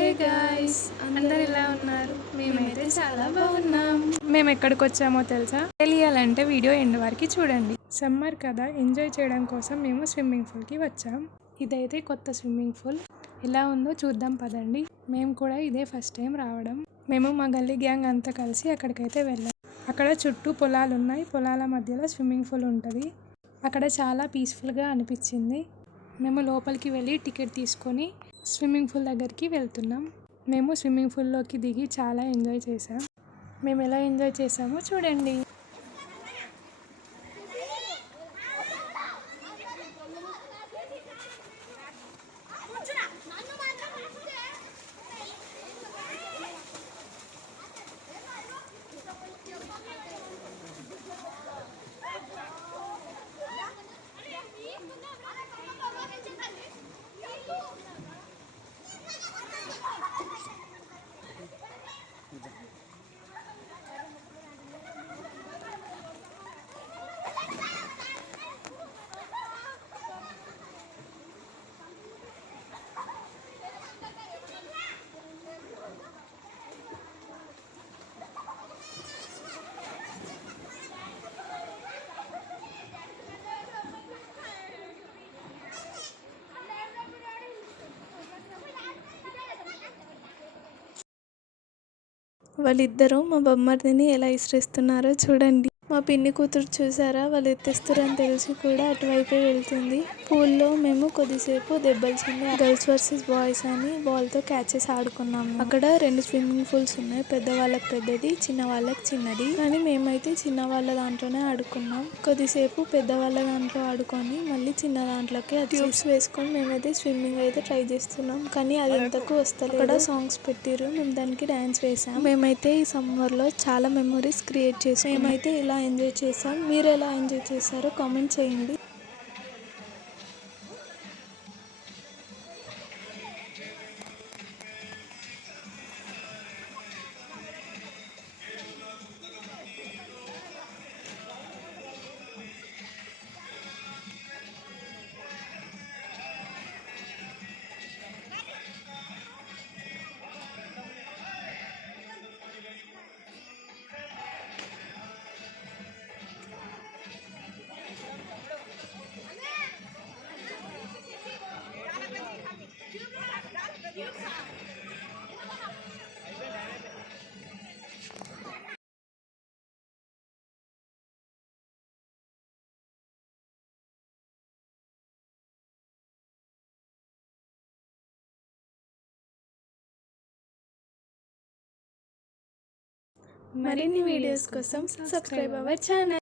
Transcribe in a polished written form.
Hey guys, అందరు ఎలా ఉన్నారు? మేమైతే చాలా బాగున్నాం. మేము ఎక్కడికి వచ్చామో తెలుసా? తెలియాలంటే వీడియో ఎండ్ వరకు చూడండి. సమ్మర్ కదా, ఎంజాయ్ చేయడం కోసం మేము స్విమ్మింగ్ పూల్కి వచ్చాం. ఇదైతే కొత్త స్విమ్మింగ్ పూల్. ఎలా ఉందో చూద్దాం పదండి. మేము కూడా ఇదే ఫస్ట్ టైం రావడం. మేము మా గల్లీ గ్యాంగ్ అంతా కలిసి అక్కడికైతే వెళ్ళాం. అక్కడ చుట్టూ పొలాలు ఉన్నాయి. పొలాల మధ్యలో స్విమ్మింగ్ పూల్ ఉంటుంది. అక్కడ చాలా పీస్ఫుల్గా అనిపించింది. మేము లోపలికి వెళ్ళి టికెట్ తీసుకొని స్విమ్మింగ్ పూల్ దగ్గరికి వెళ్తున్నాం. మేము స్విమ్మింగ్ పూల్లోకి దిగి చాలా ఎంజాయ్ చేసాం. మేము ఎలా ఎంజాయ్ చేసామో చూడండి. వాళ్ళిద్దరూ మా బొమ్మర్దిని ఎలా ఇసిరేస్తున్నారో చూడండి. మా పిన్ని కూతురు చూసారా, వాళ్ళు ఎత్తేస్తారని తెలిసి కూడా అటువైపే వెళ్తుంది. పూల్లో మేము కొద్దిసేపు దెబ్బలు చిన్న గర్ల్స్ వర్సెస్ బాయ్స్ అని బాల్తో క్యాచెస్ ఆడుకున్నాము. అక్కడ 2 స్విమ్మింగ్ పూల్స్ ఉన్నాయి. పెద్దవాళ్ళకి పెద్దది, చిన్న వాళ్ళకి చిన్నది. కానీ మేమైతే చిన్న వాళ్ళ దాంట్లోనే ఆడుకున్నాం. కొద్దిసేపు పెద్దవాళ్ళ దాంట్లో ఆడుకొని మళ్ళీ చిన్న దాంట్లోకి ట్యూబ్స్ వేసుకొని మేమైతే స్విమ్మింగ్ అయితే ట్రై చేస్తున్నాం. కానీ అది ఎంతకు వస్తలేదు. అక్కడ సాంగ్స్ పెట్టిరు, మేము దానికి డాన్స్ వేసాం. మేమైతే ఈ సమ్మర్ లో చాలా మెమరీస్ క్రియేట్ చేసాం. మేమైతే ఇలా ఎంజాయ్ చేసాం. మీరు ఎలా ఎంజాయ్ చేశారో కామెంట్ చేయండి. మరిన్ని వీడియోస్ కోసం సబ్స్క్రైబ్ అవర్ ఛానల్.